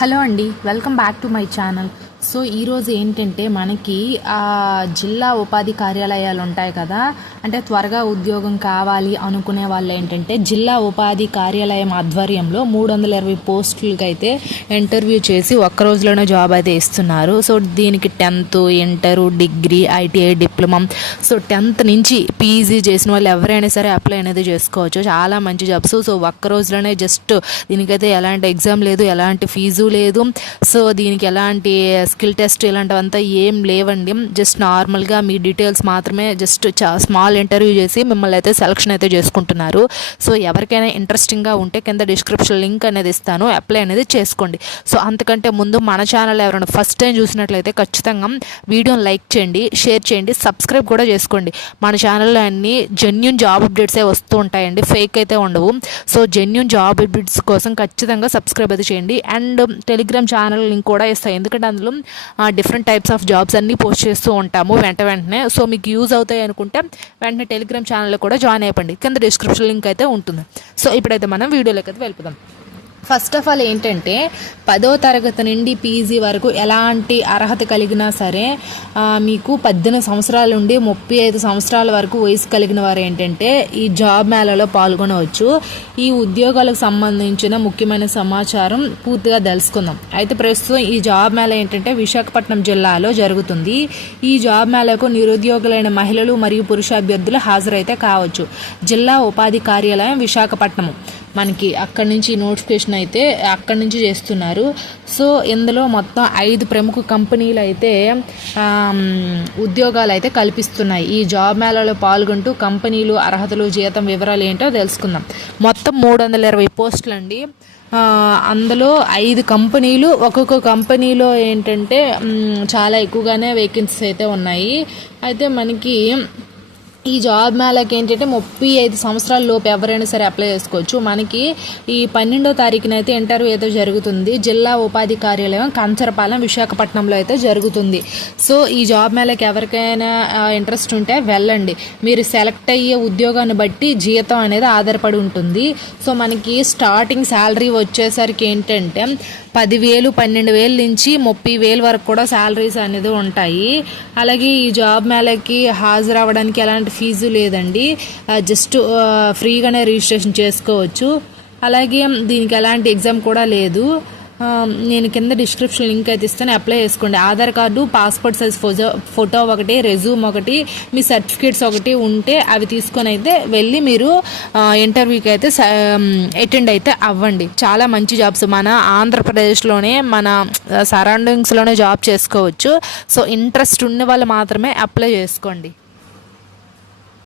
Hello అండి welcome back to my channel. So ఈరోజు ఏంటంటే మనకి జిల్లా ఉపాధి కార్యాలయాలు ఉంటాయి కదా అంటే త్వరగా ఉద్యోగం కావాలి అనుకునే వాళ్ళు ఏంటంటే జిల్లా ఉపాధి కార్యాలయం ఆధ్వర్యంలో మూడు వందల ఇరవై పోస్టులకి అయితే ఇంటర్వ్యూ చేసి ఒక్క రోజులోనే జాబ్ అయితే ఇస్తున్నారు. సో దీనికి tenth inter degree ITI diploma. So tenth నుంచి పీజీ చేసిన వాళ్ళు ఎవరైనా సరే అప్లై అనేది చేసుకోవచ్చు. చాలా మంచి జాబ్స్ సో ఒక్క రోజులోనే జస్ట్ దీనికైతే ఎలాంటి ఎగ్జామ్ లేదు ఎలాంటి ఫీజు లేదు. సో దీనికి ఎలాంటి స్కిల్ టెస్ట్ ఇలాంటివంతా ఏం లేవండి. జస్ట్ నార్మల్గా మీ డీటెయిల్స్ మాత్రమే జస్ట్ స్మాల్ వాళ్ళు ఇంటర్వ్యూ చేసి మిమ్మల్ని అయితే సెలక్షన్ అయితే చేసుకుంటున్నారు. సో ఎవరికైనా ఇంట్రెస్టింగ్గా ఉంటే కింద డిస్క్రిప్షన్ లింక్ అనేది ఇస్తాను. అప్లై అనేది చేసుకోండి. సో అంతకంటే ముందు మన ఛానల్ ఎవరైనా ఫస్ట్ టైం చూసినట్లయితే ఖచ్చితంగా వీడియోని లైక్ చేయండి షేర్ చేయండి సబ్స్క్రైబ్ కూడా చేసుకోండి. మన ఛానల్లో అన్ని జెన్యున్ జాబ్ అప్డేట్సే వస్తూ ఉంటాయండి. ఫేక్ అయితే ఉండవు. సో జెన్యున్ జాబ్ అప్డేట్స్ కోసం ఖచ్చితంగా సబ్స్క్రైబ్ అయితే చేయండి. అండ్ టెలిగ్రామ్ ఛానల్ లింక్ కూడా ఇస్తాయి ఎందుకంటే అందులో డిఫరెంట్ టైప్స్ ఆఫ్ జాబ్స్ అన్నీ పోస్ట్ చేస్తూ ఉంటాము వెంట వెంటనే. సో మీకు యూజ్ అవుతాయి అనుకుంటే వెంటనే టెలిగ్రామ్ ఛానల్లో కూడా జాయిన్ అయిపోండి కింద డిస్క్రిప్షన్ లింక్ అయితే ఉంటుంది. సో ఇప్పుడైతే మనం వీడియోలోకి అయితే వెళ్ళిపోదాం. ఫస్ట్ ఆఫ్ ఆల్ ఏంటంటే పదో తరగతి నుండి పీజీ వరకు ఎలాంటి అర్హత కలిగినా సరే మీకు పద్దెనిమిది సంవత్సరాల నుండి ముప్పై ఐదు సంవత్సరాల వరకు వయసు కలిగిన వారు ఏంటంటే ఈ జాబ్ మేళలో పాల్గొనవచ్చు. ఈ ఉద్యోగాలకు సంబంధించిన ముఖ్యమైన సమాచారం పూర్తిగా తెలుసుకుందాం. అయితే ప్రస్తుతం ఈ జాబ్ మేళ ఏంటంటే విశాఖపట్నం జిల్లాలో జరుగుతుంది. ఈ జాబ్ మేళాకు నిరుద్యోగులైన మహిళలు మరియు పురుష అభ్యర్థులు హాజరైతే కావచ్చు. జిల్లా ఉపాధి కార్యాలయం విశాఖపట్నం మనకి అక్కడి నుంచి నోటిఫికేషన్ అయితే అక్కడి నుంచి చేస్తున్నారు. సో ఇందులో మొత్తం ఐదు ప్రముఖ కంపెనీలు అయితే ఉద్యోగాలు అయితే కల్పిస్తున్నాయి. ఈ జాబ్ మేళాలో పాల్గొంటూ కంపెనీలు అర్హతలు జీతం వివరాలు ఏంటో తెలుసుకుందాం. మొత్తం మూడు వందల ఇరవై పోస్టులు అండి. అందులో ఐదు కంపెనీలు ఒక్కొక్క కంపెనీలో ఏంటంటే చాలా ఎక్కువగానే వేకెన్సీస్ అయితే ఉన్నాయి. అయితే మనకి ఈ జాబ్ మేళకి ఏంటంటే ముప్పై ఐదు సంవత్సరాల లోపు ఎవరైనా సరే అప్లై చేసుకోవచ్చు. మనకి ఈ పన్నెండో తారీఖున అయితే ఇంటర్వ్యూ అయితే జరుగుతుంది. జిల్లా ఉపాధి కార్యాలయం కంచరపాలెం విశాఖపట్నంలో అయితే జరుగుతుంది. సో ఈ జాబ్ మేళకి ఎవరికైనా ఇంట్రెస్ట్ ఉంటే వెళ్ళండి. మీరు సెలెక్ట్ అయ్యే ఉద్యోగాన్ని బట్టి జీతం అనేది ఆధారపడి ఉంటుంది. సో మనకి స్టార్టింగ్ శాలరీ వచ్చేసరికి ఏంటంటే పదివేలు పన్నెండు వేల నుంచి ముప్పై వేలు వరకు కూడా శాలరీస్ అనేది ఉంటాయి. అలాగే ఈ జాబ్ మేళకి హాజరు అవ్వడానికి ఎలాంటి ఫీజు లేదండి. జస్ట్ ఫ్రీగానే రిజిస్ట్రేషన్ చేసుకోవచ్చు. అలాగే దీనికి ఎలాంటి ఎగ్జామ్ కూడా లేదు. నేను కింద డిస్క్రిప్షన్ లింక్ అయితే ఇస్తాను అప్లై చేసుకోండి. Aadhaar card passport size photo photo ఒకటి రెజ్యూమ్ ఒకటి మీ సర్టిఫికేట్స్ ఒకటి ఉంటే అవి తీసుకొని అయితే వెళ్ళి మీరు ఇంటర్వ్యూకి అయితే అటెండ్ అయితే అవ్వండి. చాలా మంచి జాబ్స్. మన ఆంధ్రప్రదేశ్లోనే మన సరౌండింగ్స్లోనే జాబ్ చేసుకోవచ్చు. సో ఇంట్రెస్ట్ ఉన్న వాళ్ళు మాత్రమే అప్లై చేసుకోండి.